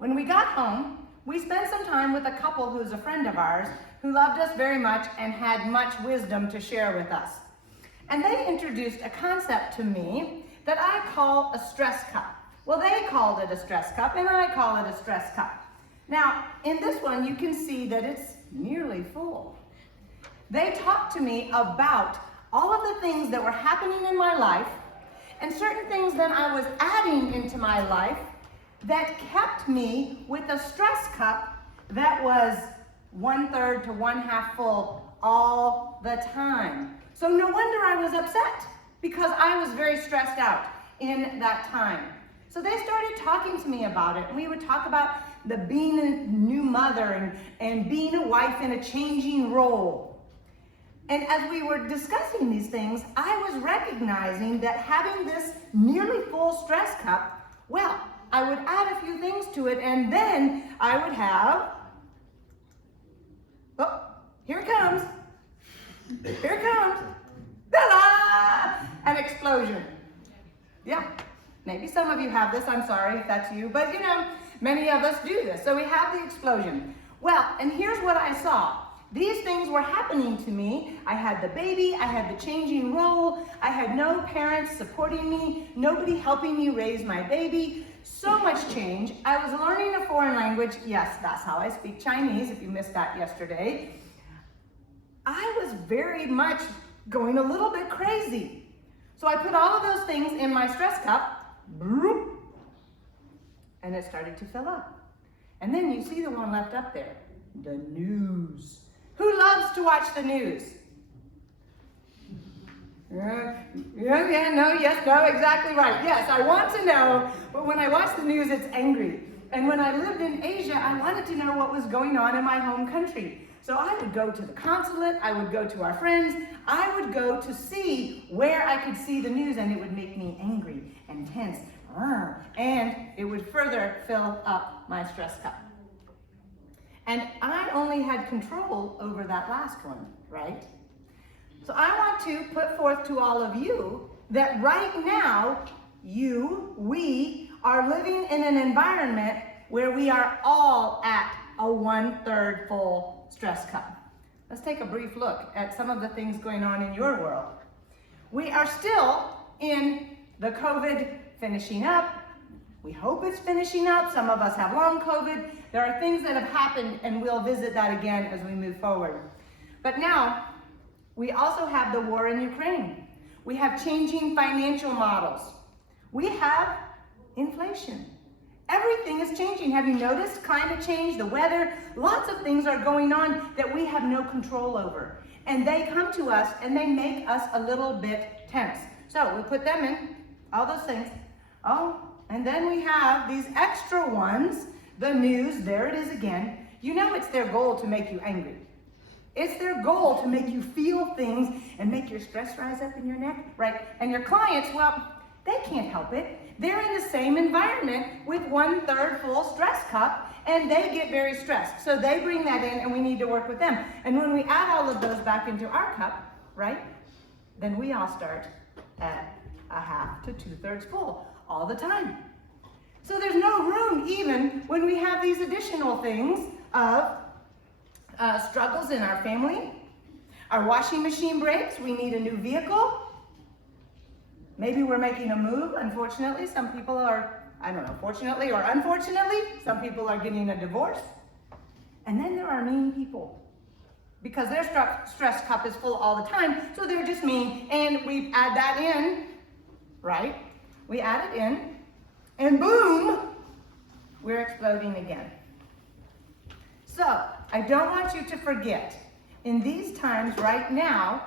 When we got home, we spent some time with a couple who's a friend of ours who loved us very much and had much wisdom to share with us. And they introduced a concept to me that I call a stress cup. Well, they called it a stress cup, and I call it a stress cup. Now, in this one, you can see that it's nearly full. They talked to me about all of the things that were happening in my life and certain things that I was adding into my life that kept me with a stress cup that was 1/3 to 1/2 full all the time. So no wonder I was upset, because I was very stressed out in that time. So they started talking to me about it, and we would talk about being a new mother and being a wife in a changing role. And as we were discussing these things, I was recognizing that having this nearly full stress cup, well, I would add a few things to it, and then I would have, oh, here it comes. Here it comes. Ta-da! An explosion. Yeah, maybe some of you have this. I'm sorry if that's you, but many of us do this. So we have the explosion. Well, and here's what I saw. These things were happening to me. I had the baby, I had the changing role, I had no parents supporting me, nobody helping me raise my baby. So much change. I was learning a foreign language. Yes, that's how I speak Chinese, if you missed that yesterday. I was very much going a little bit crazy. So I put all of those things in my stress cup, and it started to fill up. And then you see the one left up there, the news. Who loves to watch the news? Exactly right. Yes, I want to know, but when I watch the news, it's angry. And when I lived in Asia, I wanted to know what was going on in my home country. So I would go to the consulate, I would go to our friends, I would go to see where I could see the news, and it would make me angry and tense, and it would further fill up my stress cup. And I only had control over that last one, right? So I want to put forth to all of you that right now, we are living in an environment where we are all at a 1/3 full stress cup. Let's take a brief look at some of the things going on in your world. We are still in the COVID finishing up. We hope it's finishing up. Some of us have long COVID. There are things that have happened, and we'll visit that again as we move forward. But now, we also have the war in Ukraine. We have changing financial models. We have inflation. Everything is changing. Have you noticed climate change, the weather? Lots of things are going on that we have no control over. And they come to us and they make us a little bit tense. So we put them in, all those things. Oh, and then we have these extra ones, the news, there it is again. You know it's their goal to make you angry. It's their goal to make you feel things and make your stress rise up in your neck, right? And your clients, well, they can't help it. They're in the same environment with 1/3 full stress cup, and they get very stressed. So they bring that in, and we need to work with them. And when we add all of those back into our cup, right, then we all start at 1/2 to 2/3 full all the time. So there's no room even when we have these additional things of struggles in our family. Our washing machine breaks, we need a new vehicle. Maybe we're making a move, unfortunately. Some people are, I don't know, fortunately or unfortunately, some people are getting a divorce. And then there are mean people, because their stress cup is full all the time, so they're just mean. And we add that in, right? We add it in, and boom, we're exploding again. So, I don't want you to forget, in these times right now,